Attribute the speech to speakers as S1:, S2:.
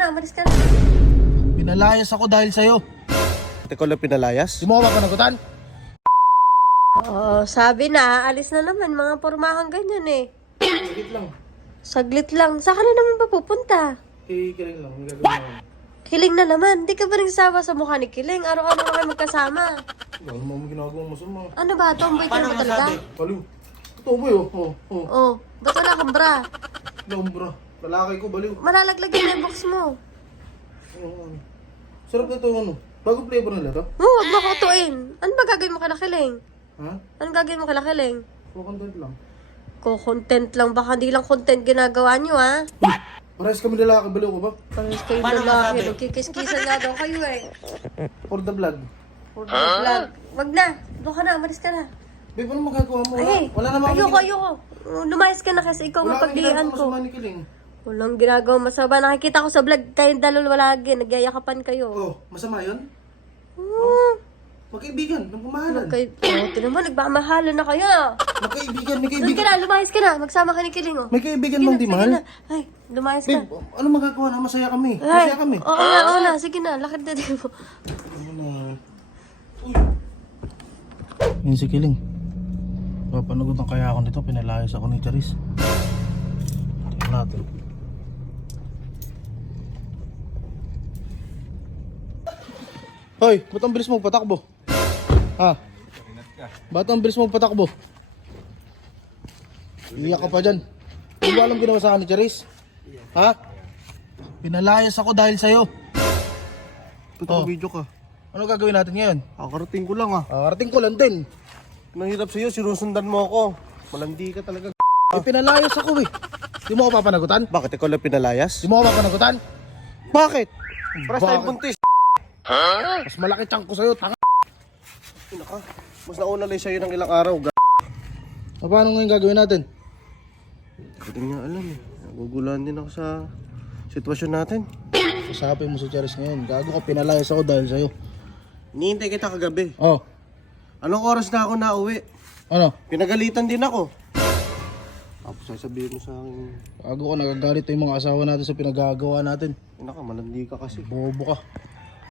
S1: na, umalis ka na.
S2: Pinalayas ako dahil sa'yo.
S3: Ikaw lang pinalayas?
S2: Di mo ka ba panagutan?
S1: Oo, sabi na, alis na naman, mga pormahang ganyan eh.
S2: Saglit lang.
S1: Saglit lang, saan ka na naman ba pupunta?
S2: Kiling lang, may gagawin ako.
S1: Kiling na naman, di ka ba nagsawa sa mukha ni Kiling? Araw-araw na kayo magkasama.
S2: Ano mo ginagawang masama?
S1: Ano ba, tomboy ka na ba talaga?
S2: Baliw. Ito ba yun? Oo.
S1: Oh, ba't wala kang bra?
S2: Lombra. Lalaki ko, baliw.
S1: Malalaglag yung box mo.
S2: Oo. Sarap na ito, ano? Bagong flavor nila to?
S1: Oo, huwag mo kutuin. Ano ba gagawin mo kala Kiling?
S2: Ha?
S1: Ano gagawin mo kala Kiling?
S2: Content lang.
S1: Content lang, baka di lang content ginagawa nyo ha?
S2: Parehas kami lalaki, baliw ko ba?
S1: Parang kayo lalaki, nagkikis-kisan nga daw kayo eh.
S2: For the vlog.
S1: For the vlog. Wag na, doon ka na, malis ka na.
S2: Babe, ano magagawa mo?
S1: Ay,
S2: Wala naman
S1: ayoko. Lumayas ka na kasi ikaw mapagdihan ko.
S2: Wala kang Kiling.
S1: Walang ginagawa masama. Nakikita ko sa vlog, kayong dalawa lagi, nagyayakapan kayo.
S2: Oh, masama yun? Magkaibigan, ng pumahalan.
S1: Naman, nagmamahalan na kayo.
S2: Magkaibigan, may
S1: Doon
S2: kaibigan.
S1: ka na, lumayas ka na. Magsama ka ni Kiling, oh.
S2: May kaibigan
S1: Sige
S2: bang
S1: na,
S2: di
S1: sige
S2: mahal?
S1: na. Ay, lumayas ka.
S2: Babe, ano magagawa na? Masaya kami.
S1: Ay,
S2: Masaya kami.
S1: oo na. Sige na, lakad na din mo.
S2: Yun si Kiling. Papanagod ng kaya ako nito. Pinalayas ako ni Charis. Tingnan natin. Hoy, ba't ang bilis mo patakbo? Ha? Ba't ang bilis mo patakbo? Iiyak ka pa dyan. Hindi mo alam ginawa sa akin ni Charis? Ha? Pinalayas ako dahil sa'yo.
S3: Ito
S2: Oh.
S3: video ka.
S2: Ano gagawin natin ngayon?
S3: Kakarating ko lang ah.
S2: Karating ko lang din.
S3: Nahirap sa'yo, sinusundan mo ako. Malandi ka talaga.
S2: Pinalayas ako eh. Di mo ako papanagutan?
S3: Bakit ikaw lang pinalayas?
S2: Di mo ako papanagutan?
S3: Bakit? Para sa
S2: Bakit?
S3: buntis.
S2: Mas malaki chunk ko sa'yo, tanga.
S3: Naka, mas nauna lang sa'yo ng ilang araw.
S2: Paano ngayon gagawin natin?
S3: Hindi niya alam eh. Nagugulan din ako sa sitwasyon natin.
S2: Usapin mo si Charis ngayon. Gago ka, pinalayas ako dahil sa'yo.
S3: Hinihintay kita kagabi.
S2: Oh,
S3: Anong oras na ako nauwi?
S2: ano?
S3: Pinagalitan din ako. Tapos sasabihin mo sa akin,
S2: Gago ka, nagagalit yung mga asawa natin sa pinagagawa natin.
S3: naka, malandi ka kasi.
S2: Bobo ka.